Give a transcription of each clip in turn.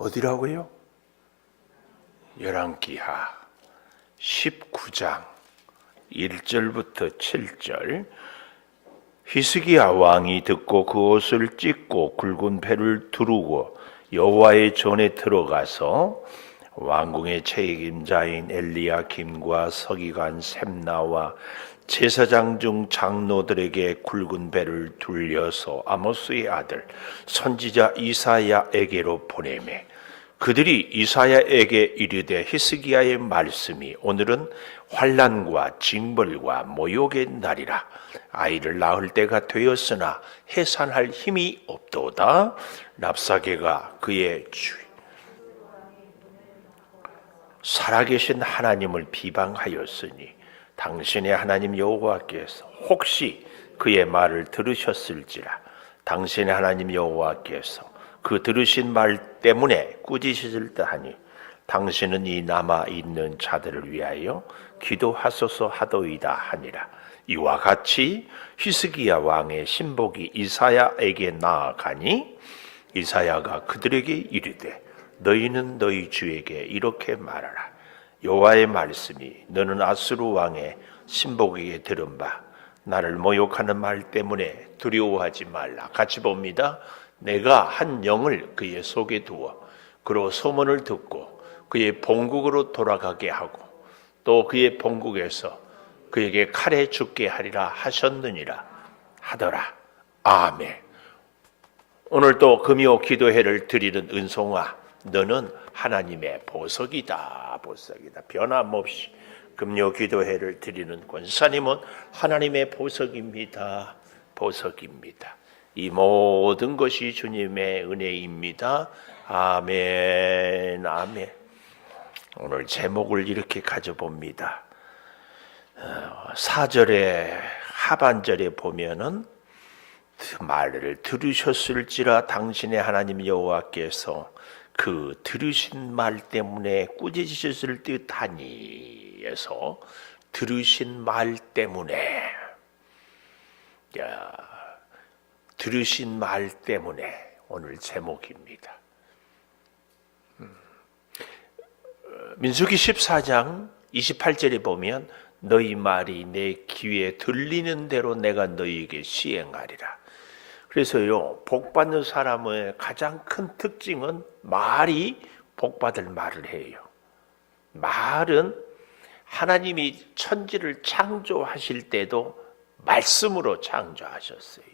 어디라고요? 열왕기하 19장 1절부터 7절. 히스기야 왕이 듣고 그 옷을 찢고 굵은 배를 두르고 여호와의 전에 들어가서 왕궁의 책임자인 엘리야김과 서기관 셈나와 제사장 중 장로들에게 굵은 배를 둘려서 아모스의 아들 선지자 이사야에게로 보내매 그들이 이사야에게 이르되 히스기야의 말씀이 오늘은 환난과 징벌과 모욕의 날이라. 아이를 낳을 때가 되었으나 해산할 힘이 없도다. 랍사게가 그의 살아계신 하나님을 비방하였으니 당신의 하나님 여호와께서 혹시 그의 말을 들으셨을지라. 당신의 하나님 여호와께서 그 들으신 말 때문에 꾸짖으실 듯하니 당신은 이 남아있는 자들을 위하여 기도하소서 하도이다 하니라. 이와 같이 히스기야 왕의 신복이 이사야에게 나아가니 이사야가 그들에게 이르되 너희는 너희 주에게 이렇게 말하라. 여호와의 말씀이 너는 아수르 왕의 신복에게 들은 바 나를 모욕하는 말 때문에 두려워하지 말라. 같이 봅니다. 내가 한 영을 그의 속에 두어 그로 소문을 듣고 그의 본국으로 돌아가게 하고 또 그의 본국에서 그에게 칼에 죽게 하리라 하셨느니라 하더라. 아멘. 오늘 또 금요 기도회를 드리는 은송아, 너는 하나님의 보석이다. 보석이다. 변함없이 금요 기도회를 드리는 권사님은 하나님의 보석입니다. 보석입니다. 이 모든 것이 주님의 은혜입니다. 아멘. 아멘. 오늘 제목을 이렇게 가져봅니다. 4절의 하반절에 보면은 말을 들으셨을지라 당신의 하나님 여호와께서 그 들으신 말 때문에 꾸짖으셨을 듯하니 에서 들으신 말 때문에, 들으신 말 때문에 오늘 제목입니다. 민수기 14장 28절에 보면 너희 말이 내 귀에 들리는 대로 내가 너희에게 시행하리라. 그래서요, 복받는 사람의 가장 큰 특징은 말이 복받을 말을 해요. 말은 하나님이 천지를 창조하실 때도 말씀으로 창조하셨어요.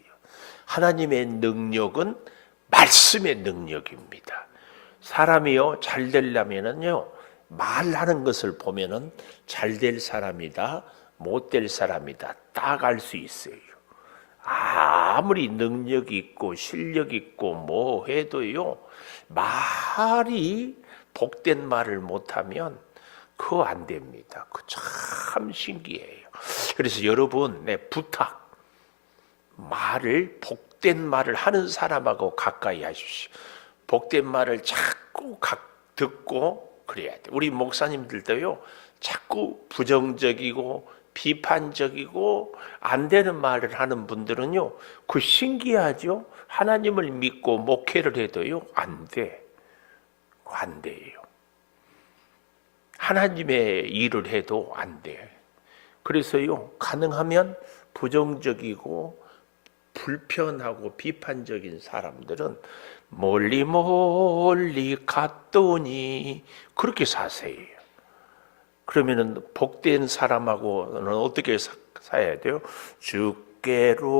하나님의 능력은 말씀의 능력입니다. 사람이요, 잘 되려면은요, 말하는 것을 보면은 잘 될 사람이다, 못 될 사람이다 딱 알 수 있어요. 아무리 능력 있고 실력 있고 뭐 해도요, 말이 복된 말을 못하면 그거 안 됩니다. 그거 참 신기해요. 그래서 여러분, 내 부탁, 말을 복된 말을 하는 사람하고 가까이 하십시오. 복된 말을 자꾸 듣고 그래야 돼. 우리 목사님들도요, 자꾸 부정적이고 비판적이고 안 되는 말을 하는 분들은요, 그 신기하죠. 하나님을 믿고 목회를 해도요, 안 돼. 안 돼요. 하나님의 일을 해도 안 돼. 그래서요, 가능하면 부정적이고 불편하고 비판적인 사람들은 멀리 멀리 갔더니 그렇게 사세요. 그러면은 복된 사람하고는 어떻게 사야 돼요? 주께로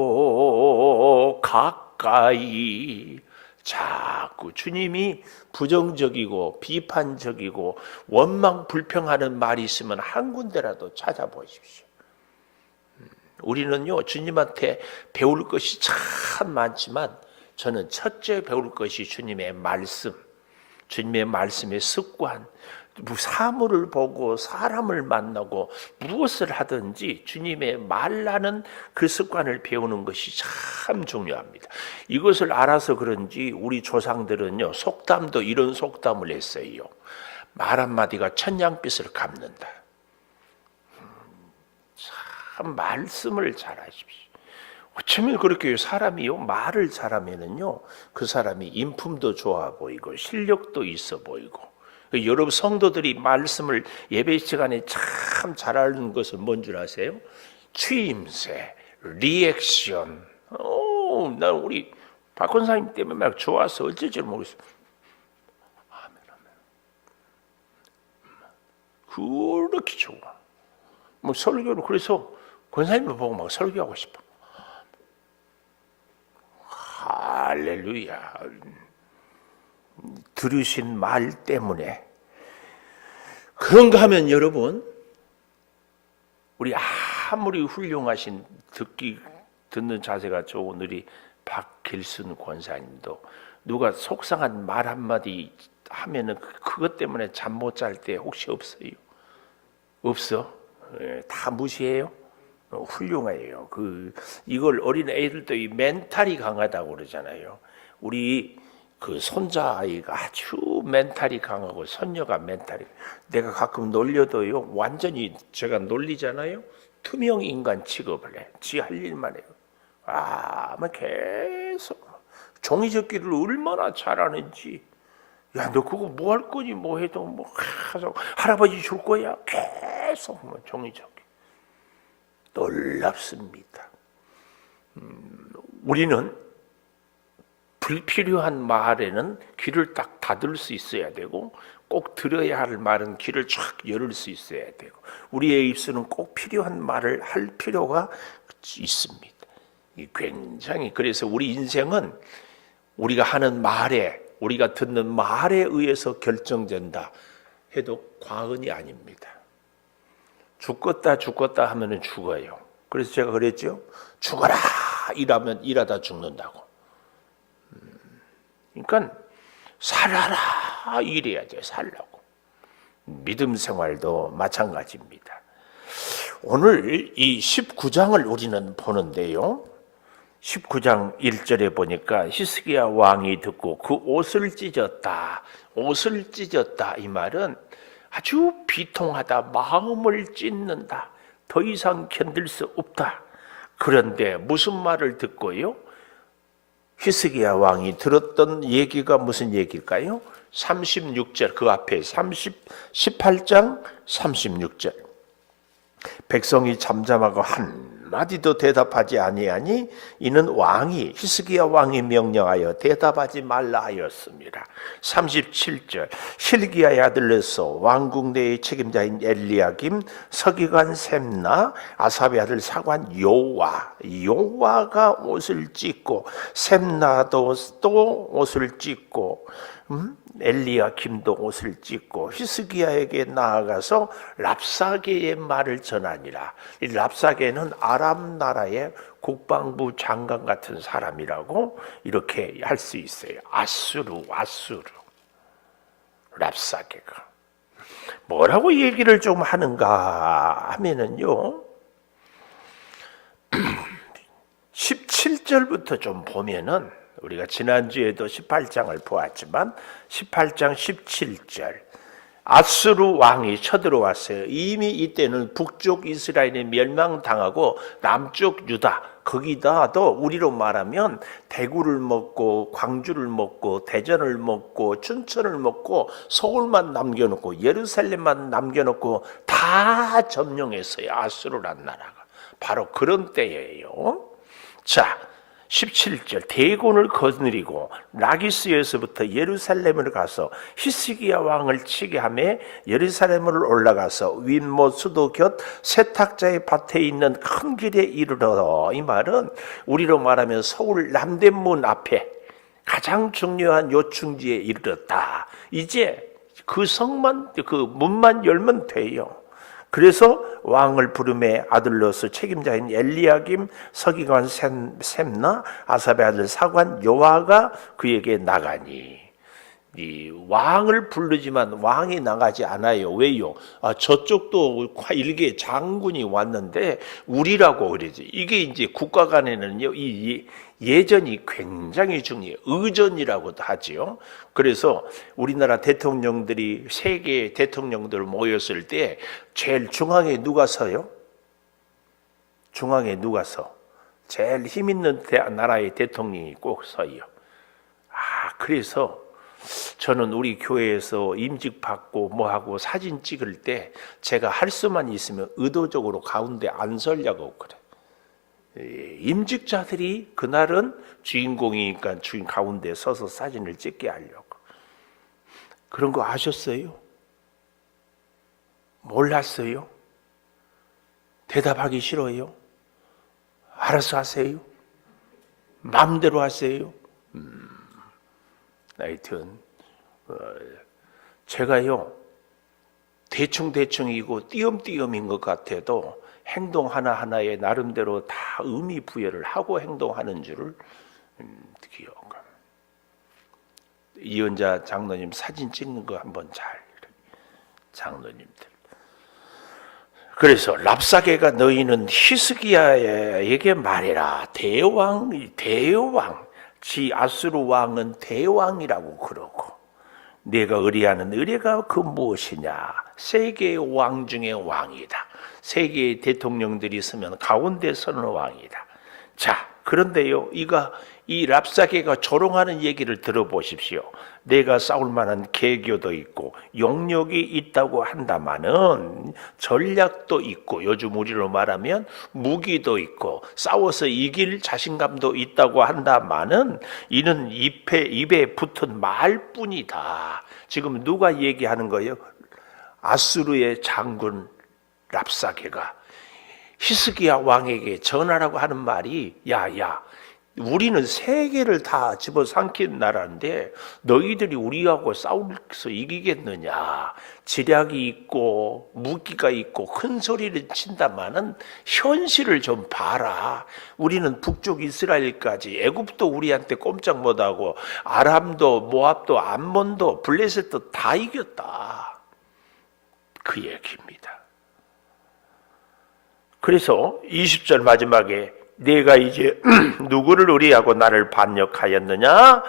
가까이. 자꾸 주님이 부정적이고 비판적이고 원망 불평하는 말이 있으면 한 군데라도 찾아보십시오. 우리는요, 주님한테 배울 것이 참 많지만 저는 첫째 배울 것이 주님의 말씀, 주님의 말씀의 습관, 사물을 보고 사람을 만나고 무엇을 하든지 주님의 말하는 그 습관을 배우는 것이 참 중요합니다. 이것을 알아서 그런지 우리 조상들은요, 속담도 이런 속담을 했어요. 말 한마디가 천냥빚을 갚는다. 참 말씀을 잘 하십시오. 어쩌면 그렇게 사람이요 말을 잘하면은요 그 사람이 인품도 좋아 보이고 실력도 있어 보이고, 여러분 성도들이 말씀을 예배 시간에 참 잘하는 것은 뭔 줄 아세요? 추임새, 리액션. 난 우리 박 권사님 때문에 막 좋아서 어쩔 줄 모르겠어. 아멘, 아멘. 그렇게 좋아. 뭐 설교를 그래서 권사님을 보고 막 설교하고 싶어. 할렐루야. 들으신 말 때문에. 그런가 하면 여러분, 우리 아무리 훌륭하신 듣는 자세가 좋은 우리 박길순 권사님도 누가 속상한 말 한마디 하면은 그것 때문에 잠 못 잘 때 혹시 없어요? 없어? 다 무시해요? 훌륭해요. 이걸 어린 애들도 이 멘탈이 강하다고 그러잖아요. 우리 그 손자 아이가 아주 멘탈이 강하고 손녀가 멘탈이, 내가 가끔 놀려도요 완전히 제가 놀리잖아요. 투명 인간 취급을 해. 지 할 일만 해요. 막 계속 종이접기를 얼마나 잘하는지. 야, 너 그거 뭐 할 거니? 뭐 해도 뭐 계속 할아버지 줄 거야. 계속 뭐 종이접기. 놀랍습니다. 우리는 불필요한 말에는 귀를 딱 닫을 수 있어야 되고, 꼭 들어야 할 말은 귀를 쫙 열을 수 있어야 되고, 우리의 입술은 꼭 필요한 말을 할 필요가 있습니다. 굉장히, 그래서 우리 인생은 우리가 하는 말에, 우리가 듣는 말에 의해서 결정된다 해도 과언이 아닙니다. 죽겠다 하면은 죽어요. 그래서 제가 그랬죠. 죽어라 이라면 일하다 죽는다고. 그러니까 살아라 이래야 돼요. 살라고. 믿음 생활도 마찬가지입니다. 오늘 이 19장을 우리는 보는데요. 19장 1절에 보니까 히스기야 왕이 듣고 그 옷을 찢었다. 옷을 찢었다 이 말은 아주 비통하다. 마음을 찢는다. 더 이상 견딜 수 없다. 그런데 무슨 말을 듣고요? 히스기야 왕이 들었던 얘기가 무슨 얘기일까요? 36절 그 앞에 18장 36절 백성이 잠잠하고 한마디도 대답하지 아니하니 이는 왕이 히스기야 왕이 명령하여 대답하지 말라 하였습니다. 37절 hil기야의 아들로서 왕궁 내의 책임자인 엘리야김, 서기관 셈나, 아삽의 아들 사관 요와가 옷을 찢고 셈나도 또 옷을 찢고 엘리야김도 옷을 찢고 히스기야에게 나아가서 랍사게의 말을 전하니라. 이 랍사게는 아람 나라의 국방부 장관 같은 사람이라고 이렇게 할 수 있어요. 아수르 랍사게가 뭐라고 얘기를 좀 하는가 하면은요 17절부터 좀 보면은, 우리가 지난주에도 18장을 보았지만 18장 17절 아수르 왕이 쳐들어왔어요. 이미 이때는 북쪽 이스라엘이 멸망당하고 남쪽 유다, 거기다도 우리로 말하면 대구를 먹고 광주를 먹고 대전을 먹고 춘천을 먹고 서울만 남겨놓고 예루살렘만 남겨놓고 다 점령했어요. 아수르란 나라가. 바로 그런 때예요. 자, 17절 대곤을 거느리고 라기스에서부터 예루살렘을 가서 히스기야 왕을 치게 하며 예루살렘으로 올라가서 윗못 수도 곁 세탁자의 밭에 있는 큰 길에 이르러. 이 말은 우리로 말하면 서울 남대문 앞에 가장 중요한 요충지에 이르렀다. 이제 그 성만, 그 문만 열면 돼요. 그래서 왕을 부름에 아들로서 책임자인 엘리야김, 서기관 셈나, 아삽의 아들 사관 요아가 그에게 나가니. 이 왕을 부르지만 왕이 나가지 않아요. 왜요? 저쪽도 일개 장군이 왔는데 우리라고 그러지. 이게 이제 국가 간에는요, 이 예전이 굉장히 중요해요. 의전이라고도 하지요. 그래서 우리나라 대통령들이 세계 대통령들 모였을 때 제일 중앙에 누가 서요? 중앙에 누가 서? 제일 힘 있는 나라의 대통령이 꼭 서요. 그래서 저는 우리 교회에서 임직 받고 뭐하고 사진 찍을 때 제가 할 수만 있으면 의도적으로 가운데 안 서려고 그래. 임직자들이 그날은 주인공이니까 주인 가운데 서서 사진을 찍게 하려고. 그런 거 아셨어요? 몰랐어요? 대답하기 싫어요? 알아서 하세요? 마음대로 하세요? 하여튼 제가요 대충이고 띄엄띄엄인 것 같아도 행동 하나하나에 나름대로 다 의미 부여를 하고 행동하는 줄을 기억합니다. 이은자 장로님 사진 찍는 거 한번 잘, 장로님들. 그래서 랍사게가 너희는 히스기야에게 말해라. 대왕, 지 아수르 왕은 대왕이라고 그러고, 내가 의뢰하는 의뢰가 그 무엇이냐? 세계의 왕 중에 왕이다. 세계의 대통령들이 있으면 가운데 서는 왕이다. 자, 그런데요, 이 랍사게가 조롱하는 얘기를 들어보십시오. 내가 싸울 만한 계교도 있고 용력이 있다고 한다마는 전략도 있고, 요즘 우리로 말하면 무기도 있고 싸워서 이길 자신감도 있다고 한다마는 이는 입에 붙은 말뿐이다. 지금 누가 얘기하는 거예요? 아수르의 장군 랍사게가 히스기야 왕에게 전하라고 하는 말이, 야야, 우리는 세계를 다 집어삼킨 나라인데 너희들이 우리하고 싸워서 이기겠느냐? 지략이 있고 무기가 있고 큰 소리를 친다마는 현실을 좀 봐라. 우리는 북쪽 이스라엘까지, 애굽도 우리한테 꼼짝 못하고 아람도 모압도 암몬도 블레셋도 다 이겼다. 그 얘기입니다. 그래서 20절 마지막에 내가 이제 누구를 의뢰하고 나를 반역하였느냐?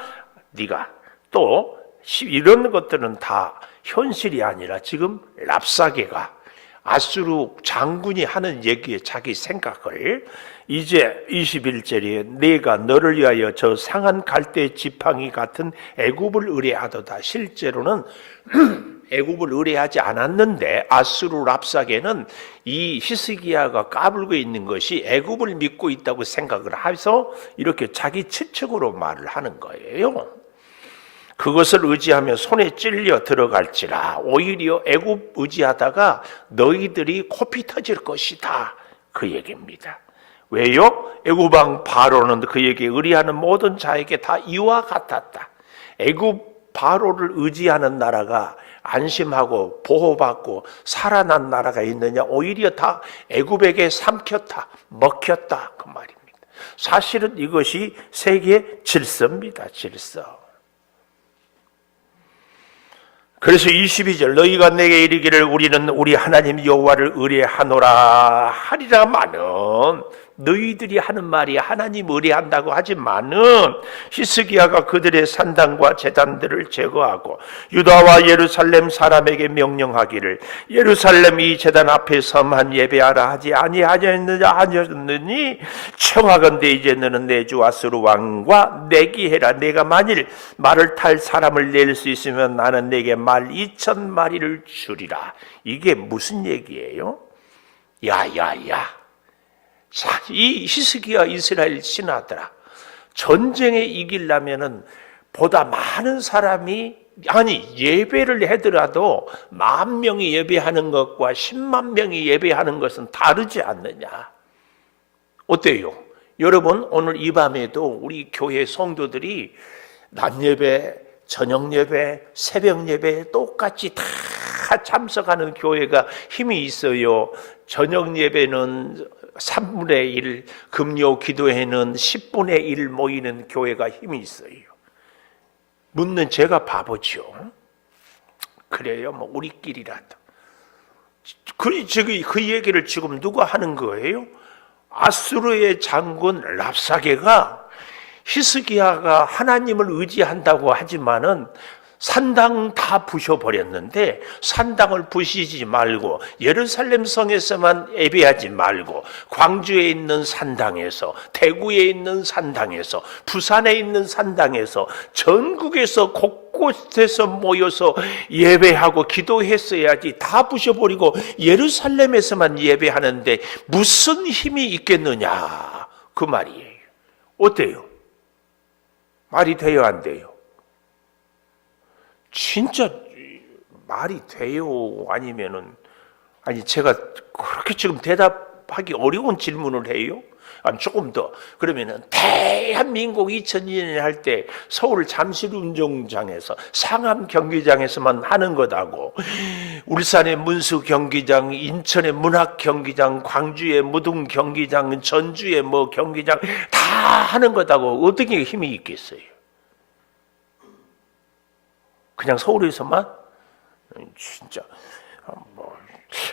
네가 또 이런 것들은 다 현실이 아니라 지금 랍사게가 아수르 장군이 하는 얘기에 자기 생각을, 이제 21절에 내가 너를 위하여 저 상한 갈대 지팡이 같은 애굽을 의뢰하도다. 실제로는 애굽을 의뢰하지 않았는데 아수르 랍사게는 이 히스기야가 까불고 있는 것이 애굽을 믿고 있다고 생각을 해서 이렇게 자기 추측으로 말을 하는 거예요. 그것을 의지하며 손에 찔려 들어갈지라. 오히려 애굽 의지하다가 너희들이 코피 터질 것이다. 그 얘기입니다. 왜요? 애굽왕 바로는 그에게 의뢰하는 모든 자에게 다 이와 같았다. 애굽 바로를 의지하는 나라가 안심하고 보호받고 살아난 나라가 있느냐? 오히려 다 애굽에게 삼켰다, 먹혔다, 그 말입니다. 사실은 이것이 세계 질서입니다. 질서. 그래서 22절 너희가 내게 이르기를 우리는 우리 하나님 여호와를 의뢰하노라 하리라마는, 너희들이 하는 말이 하나님 의뢰한다고 하지만은 히스기야가 그들의 산당과 제단들을 제거하고 유다와 예루살렘 사람에게 명령하기를 예루살렘 이 제단 앞에 섬한 예배하라 하지 아니하였느니 청하건대 이제 너는 내 주 아수르 왕과 내기해라. 내가 만일 말을 탈 사람을 낼 수 있으면 나는 내게 말 2,000마리를 주리라. 이게 무슨 얘기예요? 야야야, 자, 이 히스기야 이스라엘 신하들아, 전쟁에 이기려면은 보다 많은 사람이, 아니 예배를 하더라도 10,000명이 예배하는 것과 10만 명이 예배하는 것은 다르지 않느냐? 어때요? 여러분, 오늘 이 밤에도 우리 교회 성도들이 낮 예배, 저녁 예배, 새벽 예배에 똑같이 다 참석하는 교회가 힘이 있어요. 저녁 예배는 3분의 1, 금요 기도회는 10분의 1 모이는 교회가 힘이 있어요. 묻는 제가 바보죠. 그래요, 뭐 우리끼리라도. 그 얘기를 지금 누가 하는 거예요? 아수르의 장군 랍사게가 히스기야가 하나님을 의지한다고 하지만은 산당 다 부셔버렸는데 산당을 부시지 말고 예루살렘 성에서만 예배하지 말고 광주에 있는 산당에서, 대구에 있는 산당에서, 부산에 있는 산당에서, 전국에서 곳곳에서 모여서 예배하고 기도했어야지. 다 부셔버리고 예루살렘에서만 예배하는데 무슨 힘이 있겠느냐, 그 말이에요. 어때요? 말이 돼요, 안 돼요? 진짜 말이 돼요? 아니면은, 아니, 제가 그렇게 지금 대답하기 어려운 질문을 해요? 아니, 조금 더. 그러면은, 대한민국 2002년에 할 때 서울 잠실운동장에서, 상암 경기장에서만 하는 것하고, 울산의 문수 경기장, 인천의 문학 경기장, 광주의 무등 경기장, 전주의 뭐 경기장 다 하는 것하고 어떻게 힘이 있겠어요? 그냥 서울에서만? 진짜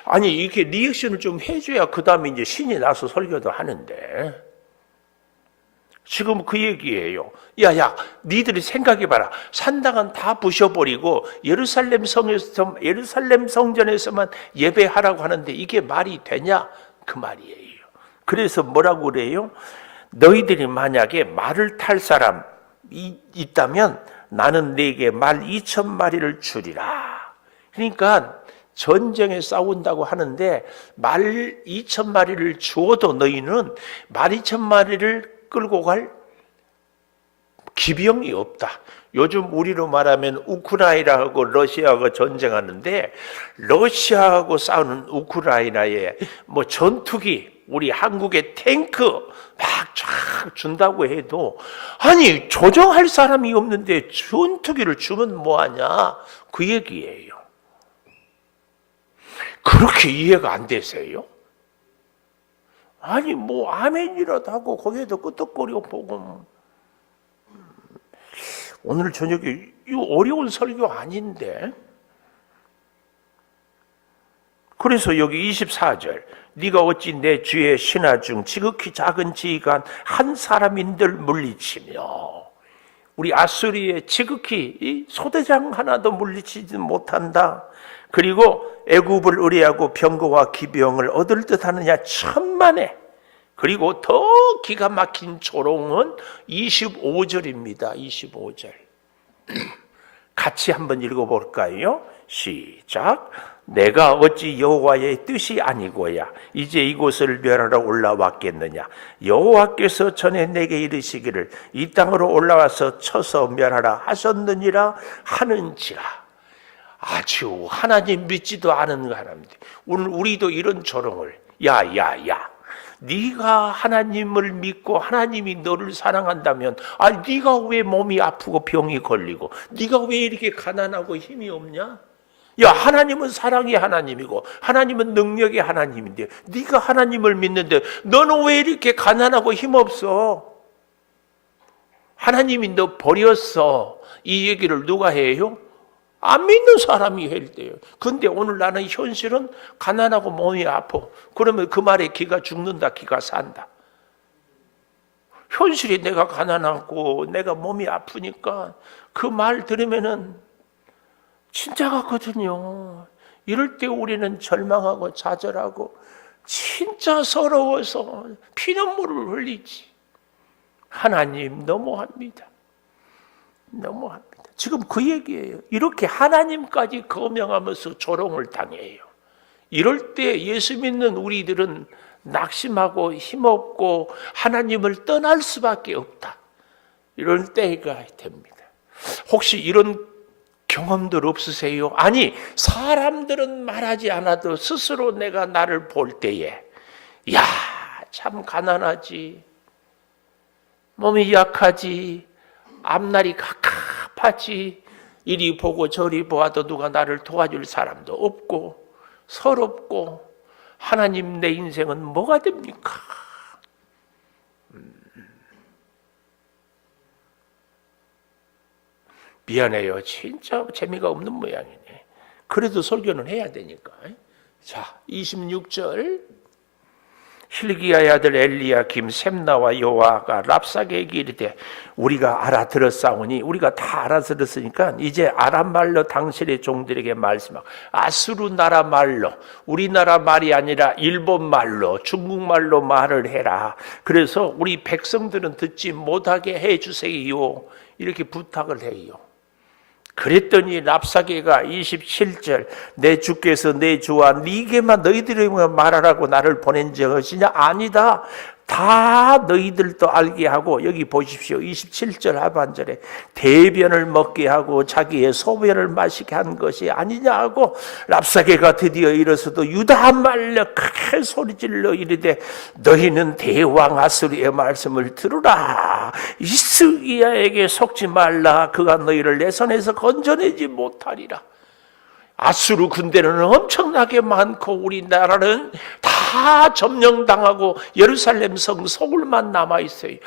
아니, 이렇게 리액션을 좀 해줘야 그 다음에 이제 신이 나서 설교도 하는데, 지금 그 얘기예요. 야야, 니들이 생각해봐라. 산당은 다 부셔버리고 예루살렘 성전에서만 예배하라고 하는데 이게 말이 되냐, 그 말이에요. 그래서 뭐라고 그래요? 너희들이 만약에 말을 탈 사람이 있다면 나는 네게 말 2,000마리를 주리라. 그러니까 전쟁에 싸운다고 하는데 말 2,000마리를 주어도 너희는 말 2,000마리를 끌고 갈 기병이 없다. 요즘 우리로 말하면 우크라이나하고 러시아하고 전쟁하는데, 러시아하고 싸우는 우크라이나에 뭐 전투기, 우리 한국의 탱크 막 쫙 준다고 해도, 아니, 조정할 사람이 없는데 전투기를 주면 뭐하냐, 그 얘기예요. 그렇게 이해가 안 되세요? 아니, 뭐 아멘이라도 하고 거기에도 끄떡거리고 보고. 오늘 저녁에 이 어려운 설교 아닌데. 그래서 여기 24절, 네가 어찌 내 주의 신하 중 지극히 작은 지휘관 한 사람인들 물리치며, 우리 아수리의 지극히 이 소대장 하나도 물리치지 못한다. 그리고 애굽을 의뢰하고 병거와 기병을 얻을 듯하느냐, 천만에. 그리고 더 기가 막힌 조롱은 25절입니다. 25절. 같이 한번 읽어볼까요? 시작. 내가 어찌 여호와의 뜻이 아니고야 이제 이곳을 멸하러 올라왔겠느냐. 여호와께서 전에 내게 이르시기를 이 땅으로 올라와서 쳐서 멸하라 하셨느니라 하는지라. 아주 하나님 믿지도 않은 사람들, 오늘 우리도 이런 조롱을, 야야야, 네가 하나님을 믿고 하나님이 너를 사랑한다면, 네가 왜 몸이 아프고 병이 걸리고, 네가 왜 이렇게 가난하고 힘이 없냐? 야, 하나님은 사랑의 하나님이고 하나님은 능력의 하나님인데, 네가 하나님을 믿는데 너는 왜 이렇게 가난하고 힘없어? 하나님이 너 버렸어. 이 얘기를 누가 해요? 안 믿는 사람이 할 때요. 근데 오늘 나는 현실은 가난하고 몸이 아파. 그러면 그 말에 기가 죽는다, 기가 산다. 현실이 내가 가난하고 내가 몸이 아프니까 그 말 들으면은 진짜 같거든요. 이럴 때 우리는 절망하고 좌절하고 진짜 서러워서 피눈물을 흘리지. 하나님 너무합니다. 너무합니다. 지금 그 얘기예요. 이렇게 하나님까지 거명하면서 조롱을 당해요. 이럴 때 예수 믿는 우리들은 낙심하고 힘없고 하나님을 떠날 수밖에 없다. 이럴 때가 됩니다. 혹시 이런 경험들 없으세요? 아니, 사람들은 말하지 않아도 스스로 내가 나를 볼 때에, 야, 참 가난하지, 몸이 약하지, 앞날이 갑갑하지, 이리 보고 저리 보아도 누가 나를 도와줄 사람도 없고 서럽고, 하나님 내 인생은 뭐가 됩니까? 미안해요. 진짜 재미가 없는 모양이네. 그래도 설교는 해야 되니까. 자, 26절 hil기야의 아들 엘리야김 셈나와 요아가 랍사게에게 이르되 우리가 알아들었사오니, 우리가 다 알아들었으니까 이제 아람 말로 당신의 종들에게 말씀하고, 아수르 나라 말로, 우리나라 말이 아니라 일본 말로, 중국 말로 말을 해라. 그래서 우리 백성들은 듣지 못하게 해주세요. 이렇게 부탁을 해요. 그랬더니 랍사게가 27절, 내 주께서 내 주와 네게만 너희들에게만 말하라고 나를 보낸 것이냐? 아니다. 다 너희들도 알게 하고, 여기 보십시오. 27절 하반절에 대변을 먹게 하고 자기의 소변을 마시게 한 것이 아니냐 하고, 랍사게가 드디어 일어서도 유다 말로 크게 소리질러 이르되 너희는 대왕 아수르의 말씀을 들으라. 히스기야에게 속지 말라. 그가 너희를 내 손에서 건져내지 못하리라. 아수르 군대는 엄청나게 많고 우리나라는 다 점령당하고 예루살렘 성 소굴만 남아있어요.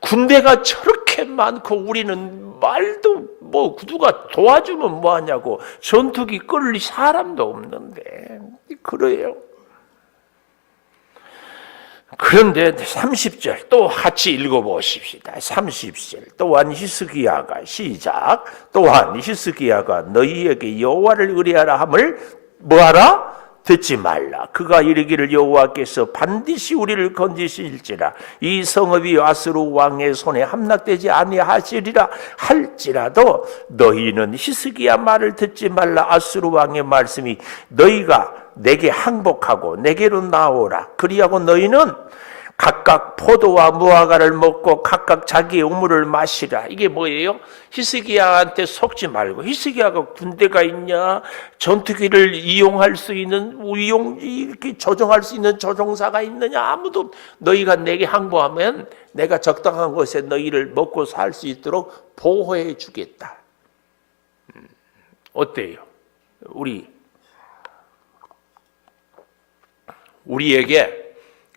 군대가 저렇게 많고 우리는 말도 누가 도와주면 뭐하냐고, 전투기 끌 사람도 없는데 그래요. 그런데 30절 또 같이 읽어보십시다. 30절 또한 히스기야가, 시작, 또한 히스기야가 너희에게 여호와를 의뢰하라 함을 뭐하라? 듣지 말라. 그가 이르기를 여호와께서 반드시 우리를 건지실지라 이 성읍이 아수르 왕의 손에 함락되지 아니하시리라 할지라도 너희는 히스기야 말을 듣지 말라. 아수르 왕의 말씀이 너희가 내게 항복하고 내게로 나오라. 그리하고 너희는 각각 포도와 무화과를 먹고 각각 자기의 우물을 마시라. 이게 뭐예요? 히스기야한테 속지 말고, 히스기야가 군대가 있냐, 전투기를 이용할 수 있는 이렇게 조종할 수 있는 조종사가 있느냐, 아무도. 너희가 내게 항복하면 내가 적당한 곳에 너희를 먹고 살 수 있도록 보호해 주겠다. 어때요? 우리에게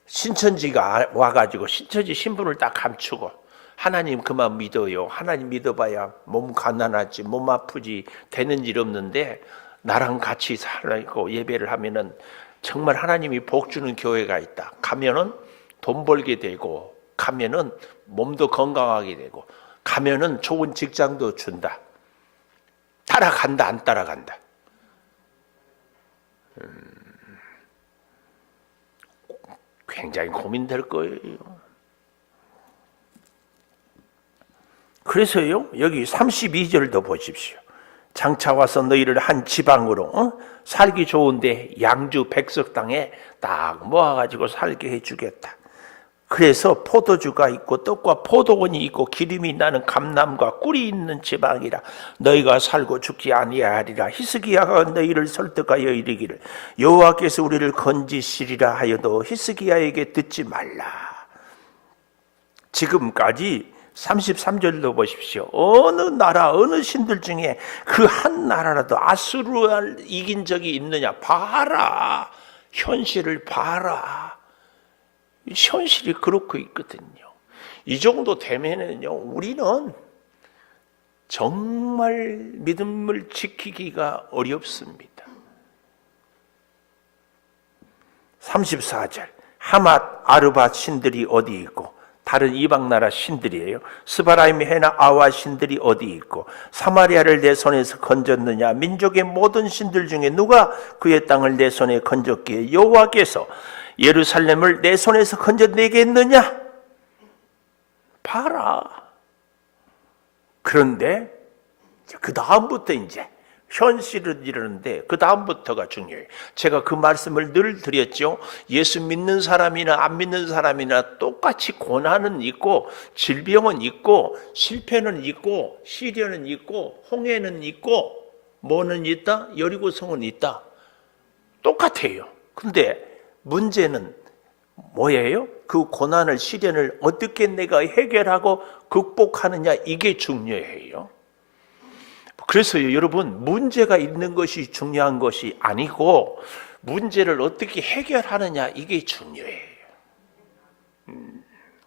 신천지가 와가지고 신천지 신분을 딱 감추고 하나님 그만 믿어요. 하나님 믿어봐야 몸 가난하지, 몸 아프지, 되는 일 없는데 나랑 같이 살고 예배를 하면은 정말 하나님이 복 주는 교회가 있다. 가면은 돈 벌게 되고, 가면은 몸도 건강하게 되고, 가면은 좋은 직장도 준다. 따라간다, 안 따라간다? 굉장히 고민될 거예요. 그래서요, 여기 32절도 보십시오. 장차 와서 너희를 한 지방으로 살기 좋은데 양주 백석 땅에 딱 모아가지고 살게 해주겠다. 그래서 포도주가 있고 떡과 포도원이 있고 기름이 나는 감람과 꿀이 있는 지방이라 너희가 살고 죽지 아니하리라. 히스기야가 너희를 설득하여 이르기를 여호와께서 우리를 건지시리라 하여도 히스기야에게 듣지 말라. 지금까지 33절도 보십시오. 어느 나라, 어느 신들 중에 그 한 나라라도 아수르를 이긴 적이 있느냐? 봐라. 현실을 봐라. 현실이 그렇고 있거든요. 이 정도 되면은요, 우리는 정말 믿음을 지키기가 어렵습니다. 34절 하맛 아르바 신들이 어디 있고, 다른 이방 나라 신들이에요. 스바라임 헤나 아와 신들이 어디 있고, 사마리아를 내 손에서 건졌느냐? 민족의 모든 신들 중에 누가 그의 땅을 내 손에 건졌기에 여호와께서 예루살렘을 내 손에서 건져내겠느냐? 봐라. 그런데 그 다음부터 이제 현실을 이르는데 그 다음부터가 중요해요. 제가 그 말씀을 늘 드렸죠. 예수 믿는 사람이나 안 믿는 사람이나 똑같이 고난은 있고, 질병은 있고, 실패는 있고, 시련은 있고, 홍해는 있고, 뭐는 있다? 여리고성은 있다. 똑같아요. 근데 문제는 뭐예요? 그 고난을, 시련을 어떻게 내가 해결하고 극복하느냐, 이게 중요해요. 그래서요, 여러분, 문제가 있는 것이 중요한 것이 아니고 문제를 어떻게 해결하느냐, 이게 중요해요.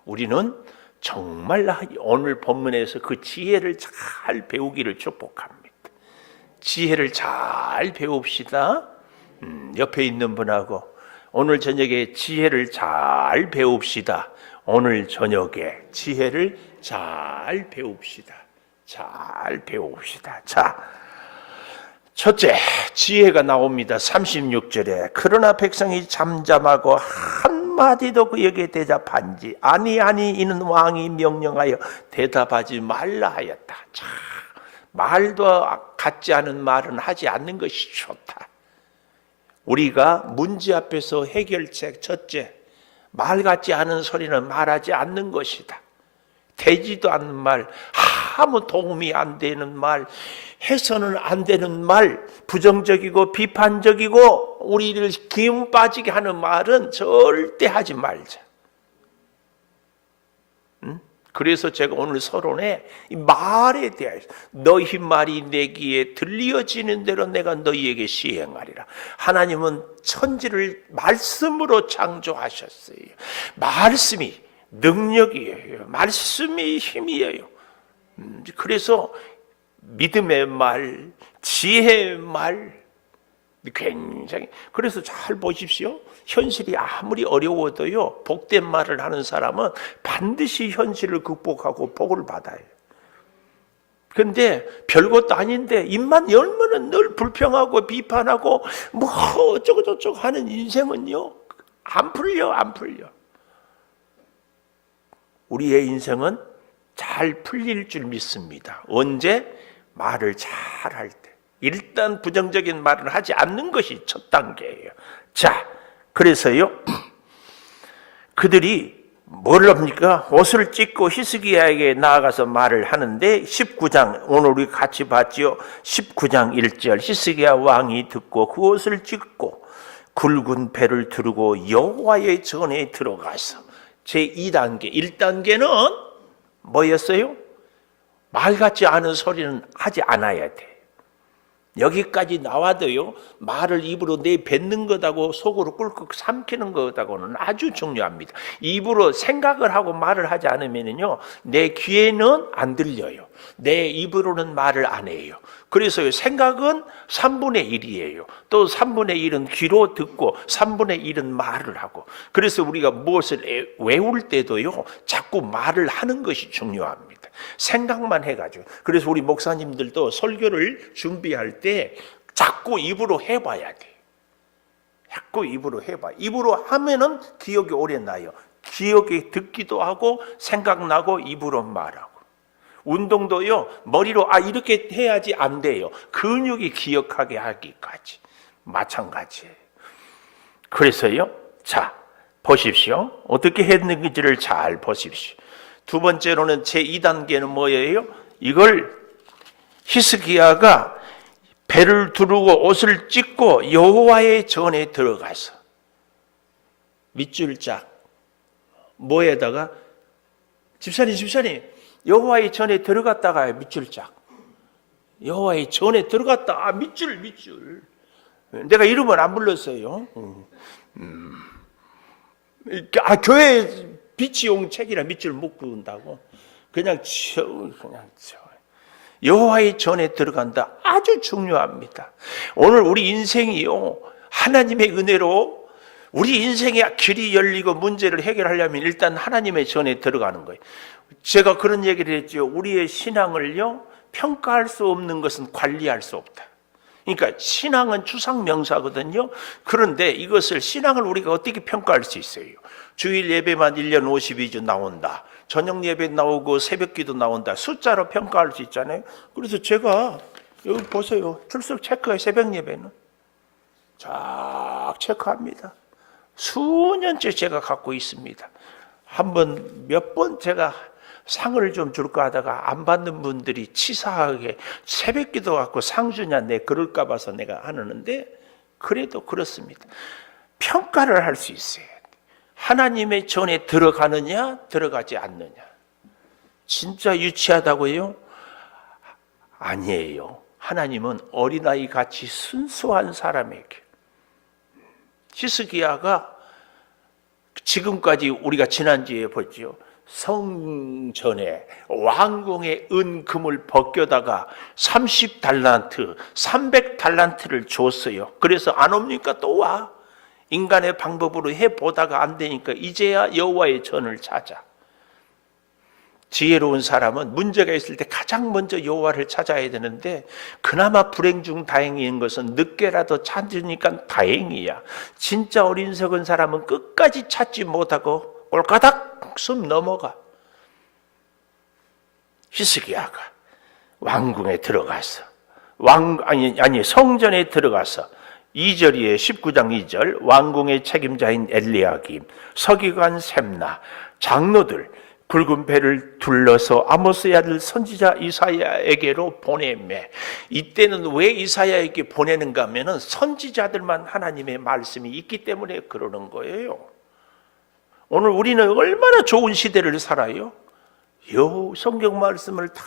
우리는 정말 오늘 본문에서 그 지혜를 잘 배우기를 축복합니다. 지혜를 잘 배웁시다. 옆에 있는 분하고 오늘 저녁에 지혜를 잘 배웁시다. 오늘 저녁에 지혜를 잘 배웁시다. 잘 배웁시다. 자, 첫째, 지혜가 나옵니다. 36절에 그러나 백성이 잠잠하고 한마디도 그에게 대답한지 아니 이는 왕이 명령하여 대답하지 말라 하였다. 자, 말도 같지 않은 말은 하지 않는 것이 좋다. 우리가 문제 앞에서 해결책 첫째, 말 같지 않은 소리는 말하지 않는 것이다. 되지도 않는 말, 아무 도움이 안 되는 말, 해서는 안 되는 말, 부정적이고 비판적이고 우리를 기운 빠지게 하는 말은 절대 하지 말자. 그래서 제가 오늘 서론에 이 말에 대해서 너희 말이 내 귀에 들려지는 대로 내가 너희에게 시행하리라. 하나님은 천지를 말씀으로 창조하셨어요. 말씀이 능력이에요. 말씀이 힘이에요. 그래서 믿음의 말, 지혜의 말 굉장히, 그래서 잘 보십시오. 현실이 아무리 어려워도요, 복된 말을 하는 사람은 반드시 현실을 극복하고 복을 받아요. 그런데 별것도 아닌데 입만 열면은 늘 불평하고 비판하고 뭐 어쩌고저쩌고 하는 인생은요, 안 풀려. 우리의 인생은 잘 풀릴 줄 믿습니다. 언제? 말을 잘 할 때. 일단 부정적인 말을 하지 않는 것이 첫 단계예요. 자, 그래서요, 그들이 뭘 합니까? 옷을 찢고 히스기야에게 나아가서 말을 하는데 19장, 오늘 우리 같이 봤지요. 19장 1절, 히스기야 왕이 듣고 그 옷을 찢고 굵은 배를 두르고 여호와의 전에 들어가서 제2단계, 1단계는 뭐였어요? 말 같지 않은 소리는 하지 않아야 돼. 여기까지 나와도요, 말을 입으로 내뱉는 것하고 속으로 꿀꺽 삼키는 것하고는 아주 중요합니다. 입으로 생각을 하고 말을 하지 않으면요, 내 귀에는 안 들려요. 내 입으로는 말을 안 해요. 그래서 생각은 3분의 1이에요. 또 3분의 1은 귀로 듣고 3분의 1은 말을 하고. 그래서 우리가 무엇을 외울 때도요, 자꾸 말을 하는 것이 중요합니다. 생각만 해가지고. 그래서 우리 목사님들도 설교를 준비할 때 자꾸 입으로 해봐야 돼. 자꾸 입으로 해봐. 입으로 하면은 기억이 오래 나요. 기억이 듣기도 하고 생각나고 입으로 말하고. 운동도요, 머리로 이렇게 해야지 안 돼요. 근육이 기억하게 하기까지 마찬가지예요. 그래서요, 자, 보십시오. 어떻게 했는지를 잘 보십시오. 두 번째로는 제2단계는 뭐예요? 이걸 히스기야가 배를 두르고 옷을 찢고 여호와의 전에 들어가서 밑줄짝 뭐에다가 집사님 여호와의 전에 들어갔다가 밑줄짝 여호와의 전에 들어갔다 밑줄 내가 이름을 안 불렀어요. 교회 비치용 책이라 밑줄 못 그은다고 그냥 여호와의 전에 들어간다. 아주 중요합니다. 오늘 우리 인생이요, 하나님의 은혜로 우리 인생의 길이 열리고 문제를 해결하려면 일단 하나님의 전에 들어가는 거예요. 제가 그런 얘기를 했죠. 우리의 신앙을요, 평가할 수 없는 것은 관리할 수 없다. 그러니까 신앙은 추상명사거든요. 그런데 이것을 신앙을 우리가 어떻게 평가할 수 있어요? 주일 예배만 1년 52주 나온다. 저녁 예배 나오고 새벽기도 나온다. 숫자로 평가할 수 있잖아요. 그래서 제가 여기 보세요. 출석 체크해. 새벽 예배는 쫙 체크합니다. 수년째 제가 갖고 있습니다. 몇 번 제가 상을 좀 줄까 하다가 안 받는 분들이 치사하게 새벽기도 갖고 상 주냐 내 그럴까 봐서 내가 하는데 그래도 그렇습니다. 평가를 할 수 있어요. 하나님의 전에 들어가느냐 들어가지 않느냐. 진짜 유치하다고요? 아니에요. 하나님은 어린아이 같이 순수한 사람에게, 히스기야가 지금까지 우리가 지난주에 봤죠. 성전에 왕궁의 은금을 벗겨다가 30달란트, 300달란트를 줬어요. 그래서 안 옵니까? 또 와. 인간의 방법으로 해보다가 안 되니까 이제야 여호와의 전을 찾아. 지혜로운 사람은 문제가 있을 때 가장 먼저 여호와를 찾아야 되는데, 그나마 불행 중 다행인 것은 늦게라도 찾으니까 다행이야. 진짜 어리석은 사람은 끝까지 찾지 못하고 꼴까닥 숨 넘어가. 히스기야가 왕궁에 들어가서 성전에 들어가서 2절이에 19장 2절 왕궁의 책임자인 엘리야김, 서기관 셈나, 장로들 굵은 배를 둘러서 아모스의 아들 선지자 이사야에게로 보내매. 이때는 왜 이사야에게 보내는가 하면은 선지자들만 하나님의 말씀이 있기 때문에 그러는 거예요. 오늘 우리는 얼마나 좋은 시대를 살아요. 성경 말씀을 다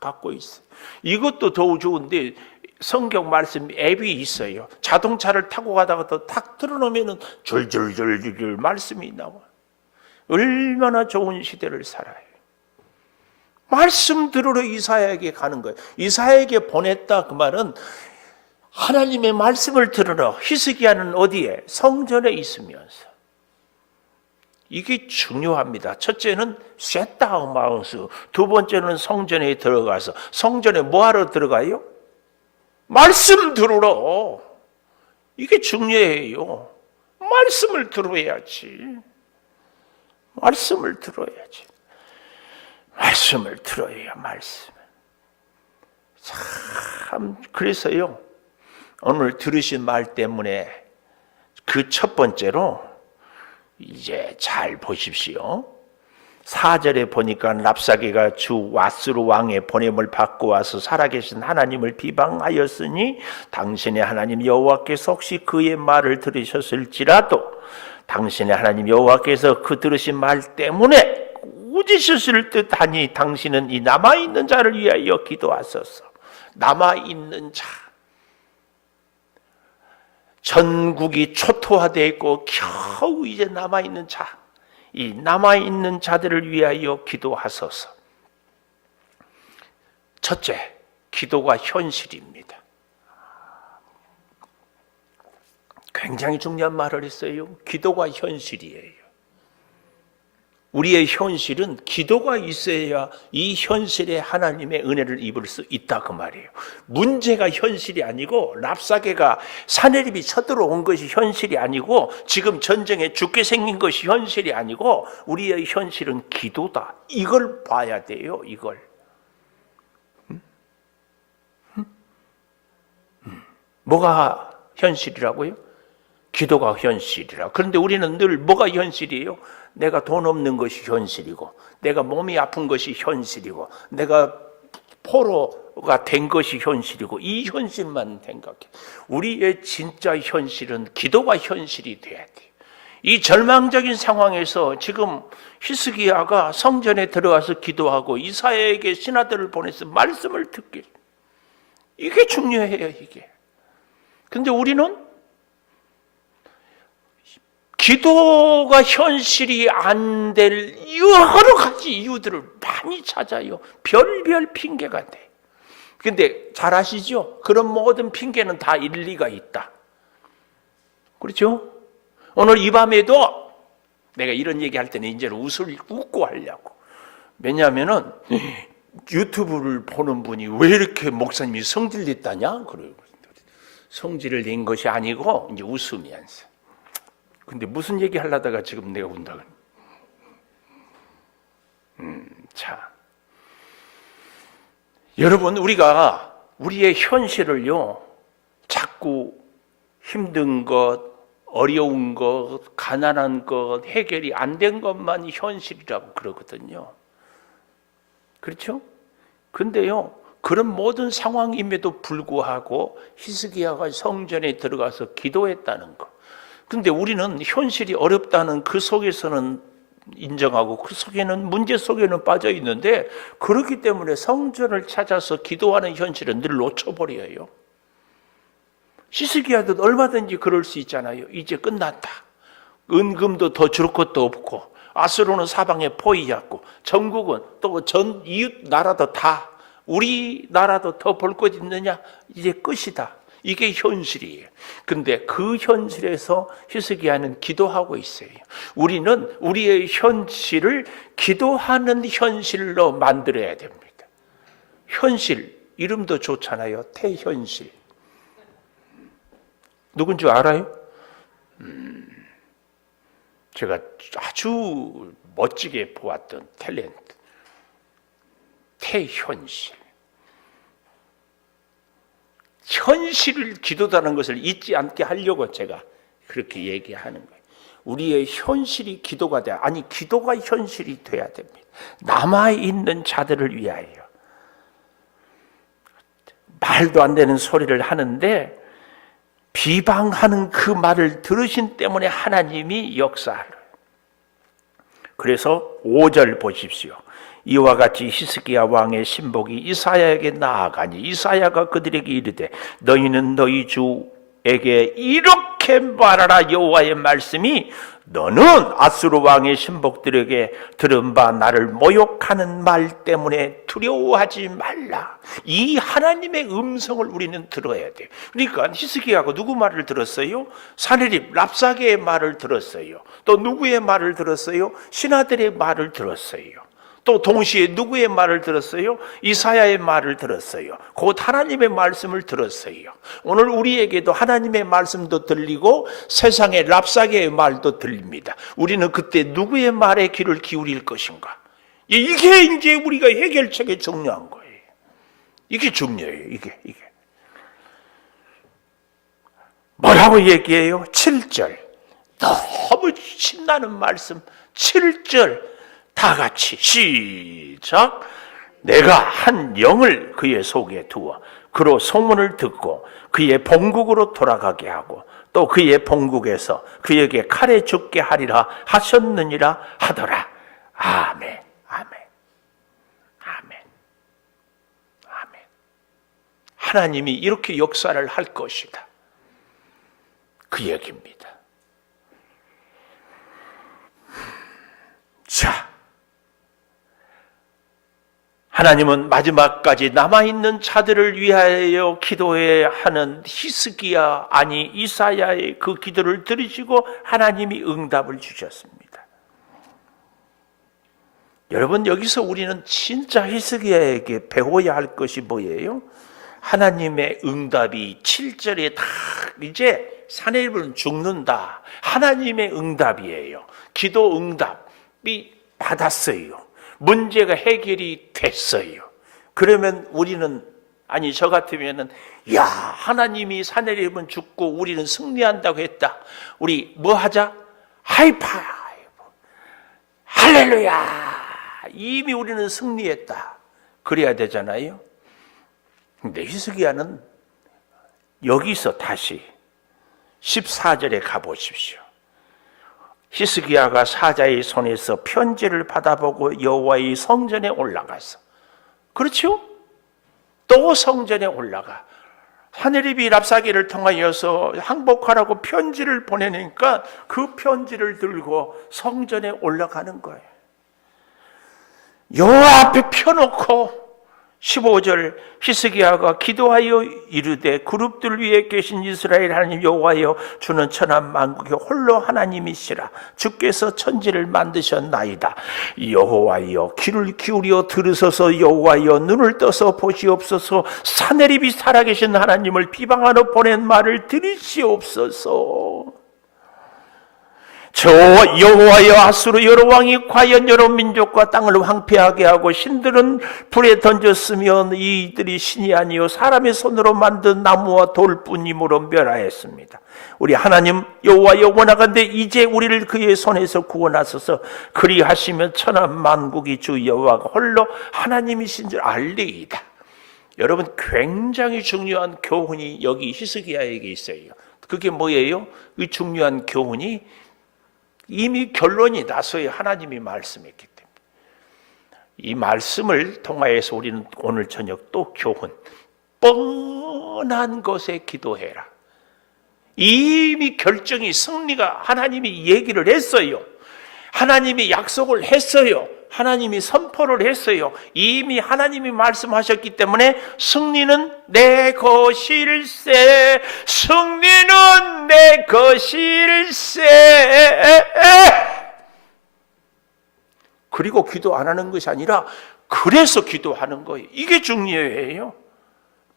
갖고 있어요. 이것도 더 좋은데 성경 말씀 앱이 있어요. 자동차를 타고 가다가 탁 틀어놓으면 줄줄줄줄 말씀이 나와요. 얼마나 좋은 시대를 살아요. 말씀 들으러 이사야에게 가는 거예요. 이사야에게 보냈다 그 말은 하나님의 말씀을 들으러. 히스기야는 어디에? 성전에 있으면서. 이게 중요합니다. 첫째는 셋다마우스, 두 번째는 성전에 들어가서. 성전에 뭐하러 들어가요? 말씀 들으러. 이게 중요해요. 말씀을 들어야지. 말씀을 들어야지. 말씀을 들어야 말씀. 참 그래서요, 오늘 들으신 말 때문에 그 첫 번째로 이제 잘 보십시오. 4절에 보니까 랍사게가 주 왓스루 왕의 보냄을 받고 와서 살아계신 하나님을 비방하였으니 당신의 하나님 여호와께서 혹시 그의 말을 들으셨을지라도 당신의 하나님 여호와께서 그 들으신 말 때문에 꾸짖으실 듯하니 당신은 이 남아있는 자를 위하여 기도하소서. 남아있는 자, 전국이 초토화되어 있고 겨우 이제 남아있는 자, 이 남아있는 자들을 위하여 기도하소서. 첫째, 기도가 현실입니다. 굉장히 중요한 말을 했어요. 기도가 현실이에요. 우리의 현실은 기도가 있어야 이 현실에 하나님의 은혜를 입을 수 있다 그 말이에요. 문제가 현실이 아니고 랍사게가 사내립이 쳐들어온 것이 현실이 아니고 지금 전쟁에 죽게 생긴 것이 현실이 아니고 우리의 현실은 기도다. 이걸 봐야 돼요. 이걸. 뭐가 현실이라고요? 기도가 현실이라. 그런데 우리는 늘 뭐가 현실이에요? 내가 돈 없는 것이 현실이고, 내가 몸이 아픈 것이 현실이고, 내가 포로가 된 것이 현실이고, 이 현실만 생각해. 우리의 진짜 현실은 기도가 현실이 돼야 돼. 이 절망적인 상황에서 지금 히스기야가 성전에 들어가서 기도하고 이사야에게 신하들을 보내서 말씀을 듣게. 이게 중요해요, 이게. 근데 우리는 기도가 현실이 안 될 여러 가지 이유들을 많이 찾아요. 별별 핑계가 돼. 근데 잘 아시죠? 그런 모든 핑계는 다 일리가 있다. 그렇죠? 오늘 이 밤에도 내가 이런 얘기 할 때는 이제는 웃고 하려고. 왜냐하면은 유튜브를 보는 분이 왜 이렇게 목사님이 성질 냈다냐? 그래요. 성질을 낸 것이 아니고 이제 웃으면서. 근데 무슨 얘기 하려다가 지금 내가 운다. 자, 여러분, 우리가 우리의 현실을요, 자꾸 힘든 것, 어려운 것, 가난한 것, 해결이 안 된 것만이 현실이라고 그러거든요. 그렇죠? 근데요, 그런 모든 상황임에도 불구하고 히스기야가 성전에 들어가서 기도했다는 것. 근데 우리는 현실이 어렵다는 그 속에서는 인정하고 그 속에는 문제 속에는 빠져 있는데 그렇기 때문에 성전을 찾아서 기도하는 현실은 늘 놓쳐버려요. 히스기야도 얼마든지 그럴 수 있잖아요. 이제 끝났다. 은금도 더 줄 것도 없고 아수르는 사방에 포위했고 전국은 또 전 이웃 나라도 다 우리나라도 더 볼 것 있느냐? 이제 끝이다. 이게 현실이에요. 근데 그 현실에서 히스기야는 기도하고 있어요. 우리는 우리의 현실을 기도하는 현실로 만들어야 됩니다. 현실, 이름도 좋잖아요. 태현실. 누군지 알아요? 제가 아주 멋지게 보았던 탤런트. 태현실. 현실을 기도하는 것을 잊지 않게 하려고 제가 그렇게 얘기하는 거예요. 우리의 현실이 기도가 돼야, 아니 기도가 현실이 돼야 됩니다. 남아있는 자들을 위하여. 말도 안 되는 소리를 하는데 비방하는 그 말을 들으신 때문에 하나님이 역사하는. 그래서 5절 보십시오. 이와 같이 히스기야 왕의 신복이 이사야에게 나아가니 이사야가 그들에게 이르되 너희는 너희 주에게 이렇게 말하라. 여호와의 말씀이 너는 아수르 왕의 신복들에게 들은 바 나를 모욕하는 말 때문에 두려워하지 말라. 이 하나님의 음성을 우리는 들어야 돼요. 그러니까 히스기야가 누구 말을 들었어요? 사네립 랍사게의 말을 들었어요. 또 누구의 말을 들었어요? 신하들의 말을 들었어요. 또 동시에 누구의 말을 들었어요? 이사야의 말을 들었어요. 곧 하나님의 말씀을 들었어요. 오늘 우리에게도 하나님의 말씀도 들리고 세상의 랍사게의 말도 들립니다. 우리는 그때 누구의 말에 귀를 기울일 것인가? 이게 이제 우리가 해결책에 중요한 거예요. 이게 중요해요. 이게. 뭐라고 얘기해요? 7절. 너무 신나는 말씀. 7절. 다 같이 시작. 내가 한 영을 그의 속에 두어 그로 소문을 듣고 그의 본국으로 돌아가게 하고 또 그의 본국에서 그에게 칼에 죽게 하리라 하셨느니라 하더라. 아멘. 아멘. 아멘. 아멘. 하나님이 이렇게 역사를 할 것이다. 그 얘기입니다. 자, 하나님은 마지막까지 남아있는 자들을 위하여 기도해야 하는 히스기야 아니 이사야의 그 기도를 들으시고 하나님이 응답을 주셨습니다. 여러분, 여기서 우리는 진짜 히스기야에게 배워야 할 것이 뭐예요? 하나님의 응답이 7절에 다 이제 사내립은 죽는다. 하나님의 응답이에요. 기도 응답이 받았어요. 문제가 해결이 됐어요. 그러면 우리는, 아니 저 같으면은 야, 하나님이 사내립은 죽고 우리는 승리한다고 했다. 우리 뭐 하자? 하이파이브. 할렐루야. 이미 우리는 승리했다. 그래야 되잖아요. 근데 히스기야는 여기서 다시 14절에 가보십시오. 히스기야가 사자의 손에서 편지를 받아보고 여호와의 성전에 올라가서, 그렇죠? 또 성전에 올라가 사네립이 랍사게를 통하여서 항복하라고 편지를 보내니까 그 편지를 들고 성전에 올라가는 거예요. 여호와 앞에 펴놓고 15절 히스기야가 기도하여 이르되 그룹들 위에 계신 이스라엘 하나님 여호와여 주는 천한 만국의 홀로 하나님이시라. 주께서 천지를 만드셨나이다. 여호와여 귀를 기울여 들으소서. 여호와여 눈을 떠서 보시옵소서. 사네립이 살아계신 하나님을 비방하러 보낸 말을 들으시옵소서. 저 여호와여 아수르 여러 왕이 과연 여러 민족과 땅을 황폐하게 하고 신들은 불에 던졌으면 이들이 신이 아니요 사람의 손으로 만든 나무와 돌뿐이므로 멸하였습니다. 우리 하나님 여호와여 원하건대 이제 우리를 그의 손에서 구원하소서. 그리하시면 천한 만국이 주 여호와가 홀로 하나님이신 줄 알리이다. 여러분, 굉장히 중요한 교훈이 여기 히스기야에게 있어요. 그게 뭐예요? 이 중요한 교훈이 이미 결론이 나서야 하나님이 말씀했기 때문에 이 말씀을 통하여서 우리는 오늘 저녁 또 교훈, 뻔한 것에 기도해라. 이미 결정이, 승리가 하나님이 얘기를 했어요. 하나님이 약속을 했어요. 하나님이 선포를 했어요. 이미 하나님이 말씀하셨기 때문에 승리는 내 것일세. 승리는 내 것일세. 그리고 기도 안 하는 것이 아니라 그래서 기도하는 거예요. 이게 중요해요.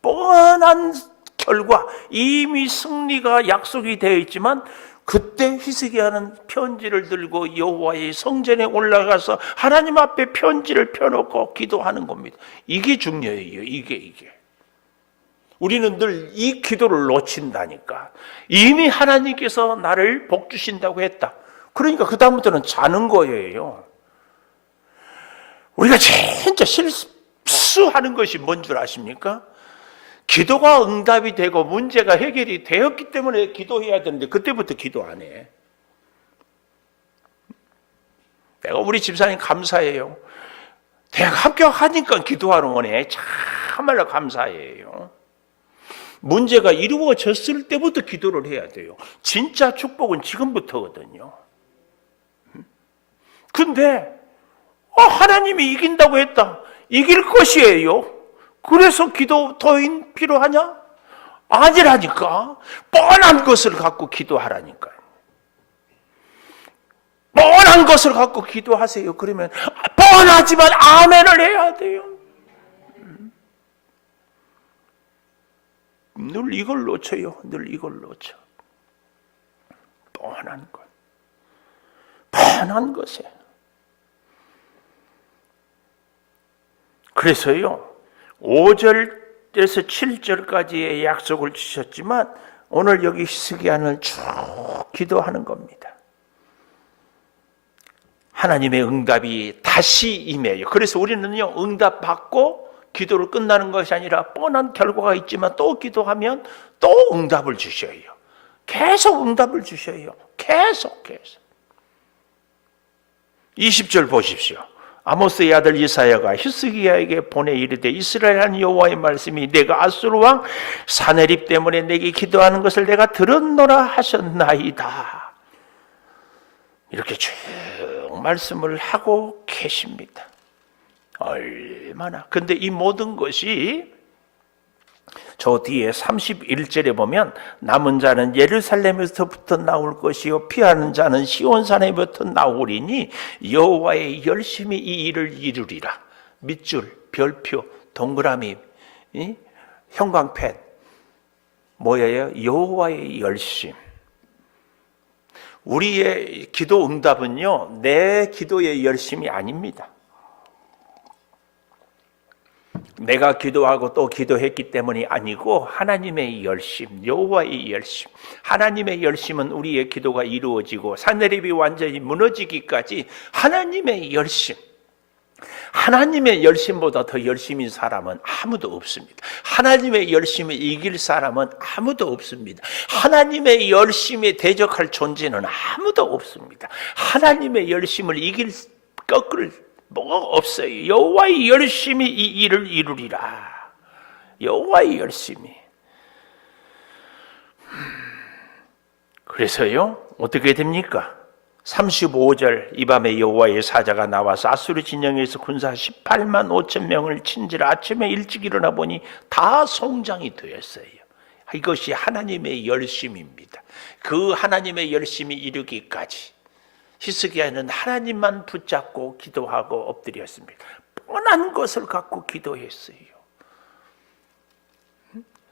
뻔한 결과, 이미 승리가 약속이 되어 있지만 그때 히스기야는 편지를 들고 여호와의 성전에 올라가서 하나님 앞에 편지를 펴놓고 기도하는 겁니다. 이게 중요해요. 이게. 우리는 늘 이 기도를 놓친다니까. 이미 하나님께서 나를 복 주신다고 했다. 그러니까 그 다음부터는 자는 거예요. 우리가 진짜 실수하는 것이 뭔 줄 아십니까? 기도가 응답이 되고 문제가 해결이 되었기 때문에 기도해야 되는데 그때부터 기도 안 해. 내가 우리 집사님 감사해요. 대학 합격하니까 기도하러 오네. 참말로 감사해요. 문제가 이루어졌을 때부터 기도를 해야 돼요. 진짜 축복은 지금부터거든요. 근데 하나님이 이긴다고 했다. 이길 것이에요. 그래서 기도 더 필요하냐? 아니라니까. 뻔한 것을 갖고 기도하라니까요. 뻔한 것을 갖고 기도하세요. 그러면 뻔하지만 아멘을 해야 돼요. 늘 이걸 놓쳐요. 늘 이걸 놓쳐. 뻔한 것. 뻔한 것에. 그래서요. 5절에서 7절까지의 약속을 주셨지만 오늘 여기 히스기야는 쭉 기도하는 겁니다. 하나님의 응답이 다시 임해요. 그래서 우리는요, 응답 받고 기도를 끝나는 것이 아니라 뻔한 결과가 있지만 또 기도하면 또 응답을 주셔요. 계속 응답을 주셔요. 계속. 20절 보십시오. 아모스의 아들 이사야가 히스기야에게 보내 이르되 이스라엘 한 여호와의 말씀이 내가 아수르 왕 사네립 때문에 내게 기도하는 것을 내가 들었노라 하셨나이다. 이렇게 쭉 말씀을 하고 계십니다. 얼마나. 근데 이 모든 것이 저 뒤에 31절에 보면 남은 자는 예루살렘에서부터 나올 것이요 피하는 자는 시온산에부터 나오리니 여호와의 열심히 이 일을 이루리라. 밑줄, 별표, 동그라미, 형광펜 뭐예요? 여호와의 열심. 우리의 기도 응답은요, 내 기도의 열심이 아닙니다. 내가 기도하고 또 기도했기 때문이 아니고 하나님의 열심, 여호와의 열심. 하나님의 열심은 우리의 기도가 이루어지고 사네립이 완전히 무너지기까지 하나님의 열심. 하나님의 열심보다 더 열심인 사람은 아무도 없습니다. 하나님의 열심을 이길 사람은 아무도 없습니다. 하나님의 열심에 대적할 존재는 아무도 없습니다. 하나님의 열심을 꺾을 뭐가 없어요. 여호와의 열심히 이 일을 이루리라. 여호와의 열심히. 그래서요, 어떻게 됩니까? 35절 이 밤에 여호와의 사자가 나와서 아수르 진영에서 군사 18만 5천 명을 친지라 아침에 일찍 일어나 보니 다 송장이 되었어요. 이것이 하나님의 열심입니다. 그 하나님의 열심이 이루기까지 히스기야는 하나님만 붙잡고 기도하고 엎드렸습니다. 뻔한 것을 갖고 기도했어요.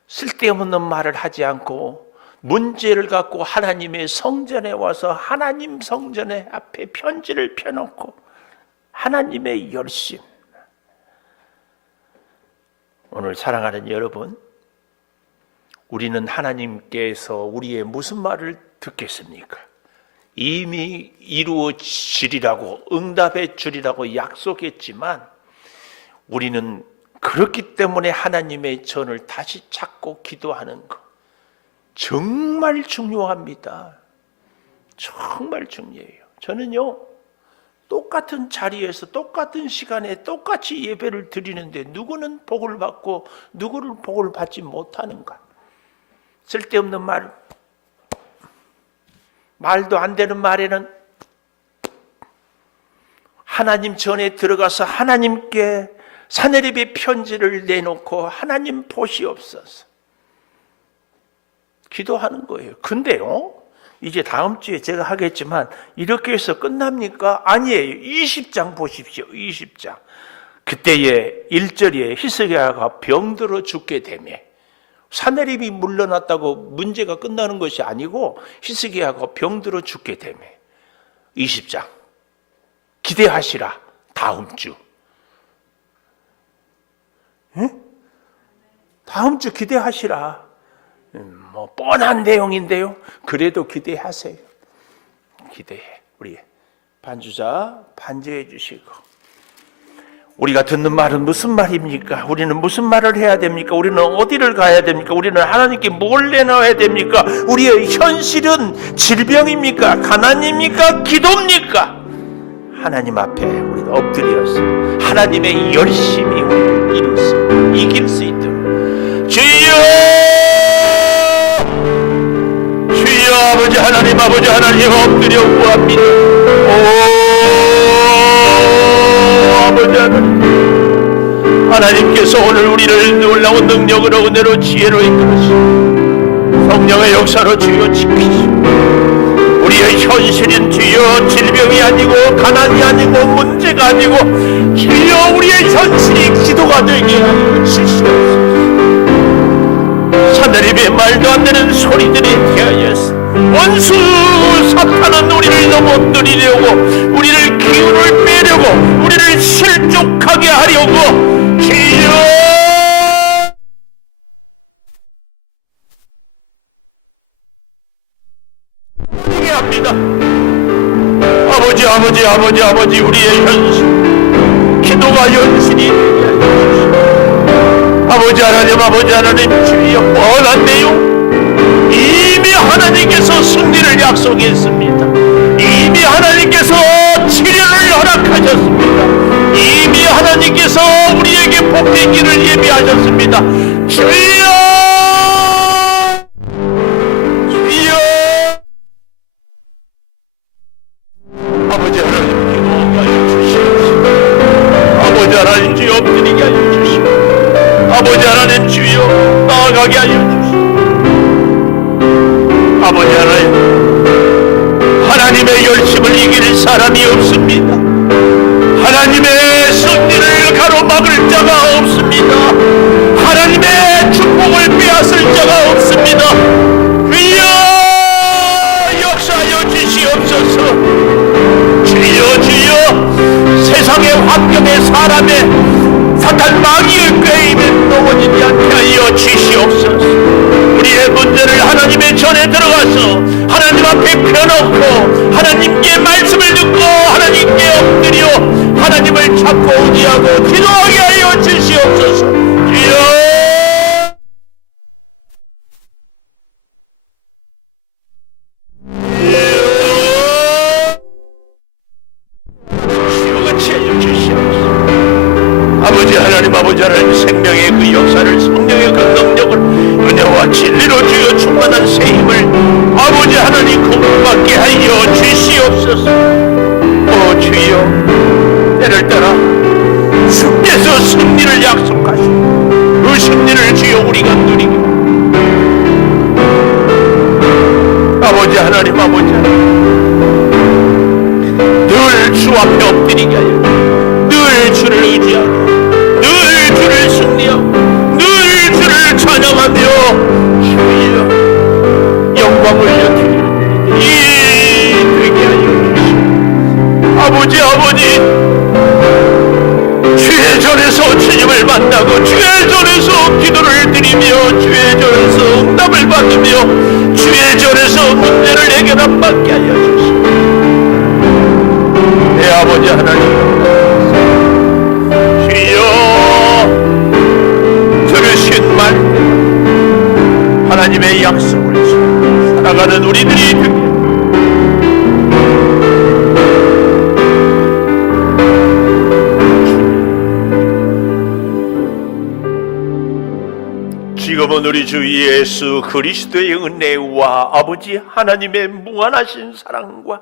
쓸데없는 말을 하지 않고 문제를 갖고 하나님의 성전에 와서 하나님 성전에 앞에 편지를 펴놓고 하나님의 열심. 오늘 사랑하는 여러분, 우리는 하나님께서 우리의 무슨 말을 듣겠습니까? 이미 이루어지리라고 응답해 주리라고 약속했지만 우리는 그렇기 때문에 하나님의 전을 다시 찾고 기도하는 것 정말 중요합니다. 정말 중요해요. 저는요, 똑같은 자리에서 똑같은 시간에 똑같이 예배를 드리는데 누구는 복을 받고 누구는 복을 받지 못하는가? 쓸데없는 말도 안 되는 말에는 하나님 전에 들어가서 하나님께 산헤립의 편지를 내놓고 하나님 보시옵소서 기도하는 거예요. 근데요, 이제 다음 주에 제가 하겠지만 이렇게 해서 끝납니까? 아니에요. 20장 보십시오. 20장. 그때에 1절에 히스기야가 병들어 죽게 되며 산헤립이 물러났다고 문제가 끝나는 것이 아니고 히스기야가 병들어 죽게 되며 20장 기대하시라. 다음 주. 응? 다음 주 기대하시라. 뭐 뻔한 내용인데요. 그래도 기대하세요. 기대해. 우리 반주자 반주해 주시고. 우리가 듣는 말은 무슨 말입니까? 우리는 무슨 말을 해야 됩니까? 우리는 어디를 가야 됩니까? 우리는 하나님께 뭘 내놔야 됩니까? 우리의 현실은 질병입니까? 가난입니까? 기도입니까? 하나님 앞에 우리가 엎드려서 하나님의 열심히 우리를 이길 수 있도록 주여! 주여 아버지 하나님 엎드려 구합니다. 아버지 하나님께서 오늘 우리를 놀라운 능력으로 은혜로 지혜로 이끌으시고 성령의 역사로 주여 지키시고 우리의 현실인 주여 질병이 아니고 가난이 아니고 문제가 아니고 주여 우리의 현실이 기도가 되게 하여 주시옵소서. 산헤립의 말도 안 되는 소리들이 대하여서 원수 사탄은 우리를 넘어뜨리려고 우리를 기운을 빼려고 우리를 실족하게 하려고 주여 하게 합니다. 아버지 우리의 현실 기도가 현실이 되게 하시옵소서. 아버지 하나님 주여 뻔한 내용 이미 하나님께서 승리를 약속했습니다. 이미 하나님께서 치료를 허락하셨습니다. 이미 하나님께서 우리에게 복되기를 예비하셨습니다. 주여 아버지 하나님 기도하게 하여 주시옵소서. 아버지 하나님 주여 엎드리게 하여 주시옵소서. 아버지 하나님 주여 나아가게 하여 주시옵소서. 아버지 하나님 하나님의 열심을 이길 사람이 없습니다. 하나님의 승리를 가로막을 자가 없습니다. 하나님의 축복을 빼앗을 자가 없습니다. 주여 역사하여 주시옵소서. 주여 세상의 환경에 사람의 사탄 마귀의 꾀임에 넘어지지 않게 하여 주시옵소서. 우리의 문제를 하나님의 전에 들어가서 하나님 앞에 펴놓고 하나님께 말씀을 듣고 하나님께 엎드려 하나님을 찾고 의지하고 기도하게 하여 주시옵소서. 주여 주여같이 하여 주시옵소서. 아버지 하나님 생명의 그 역사를 성령의 그 능력을 은혜와 진리로 주여 충만한 새 힘을 아버지 하나님 공급받게 하여 주시옵소서. 주여 때를 따라 주께서 승리를 약속하시고 그 승리를 주여 우리가 누리게 아버지 하나님 늘 주 앞에 엎드리게 하여 늘 주를 의지하고 늘 주를 승리하고 늘 주를 찬양하며 주여 영광을 여기게 되게 하여 주시옵소서. 아버지 주의 전에서 주님을 만나고 주의 전에서 기도를 드리며 주의 전에서 응답을 받으며 주의 전에서 문제를 해결받게 하여 주시옵소서. 내 아버지 하나님 주여 들으신 말 하나님의 약속을 살아가는 우리들이 되게 지금은 우리 주 예수 그리스도의 은혜와 아버지 하나님의 무한하신 사랑과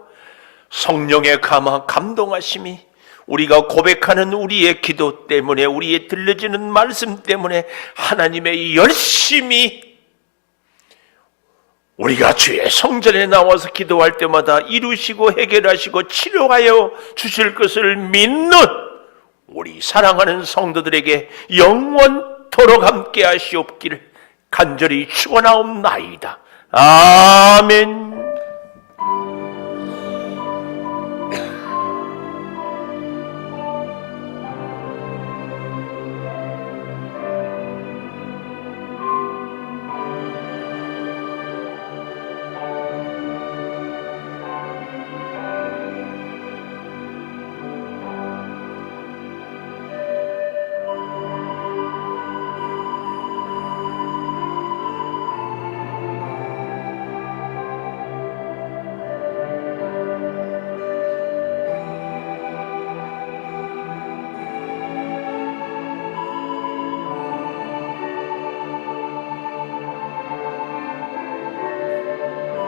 성령의 감동하심이 우리가 고백하는 우리의 기도 때문에, 우리의 들려지는 말씀 때문에 하나님의 열심히 우리가 주의 성전에 나와서 기도할 때마다 이루시고 해결하시고 치료하여 주실 것을 믿는 우리 사랑하는 성도들에게 영원토록 함께 하시옵기를 간절히 축원하옵나이다. 아멘.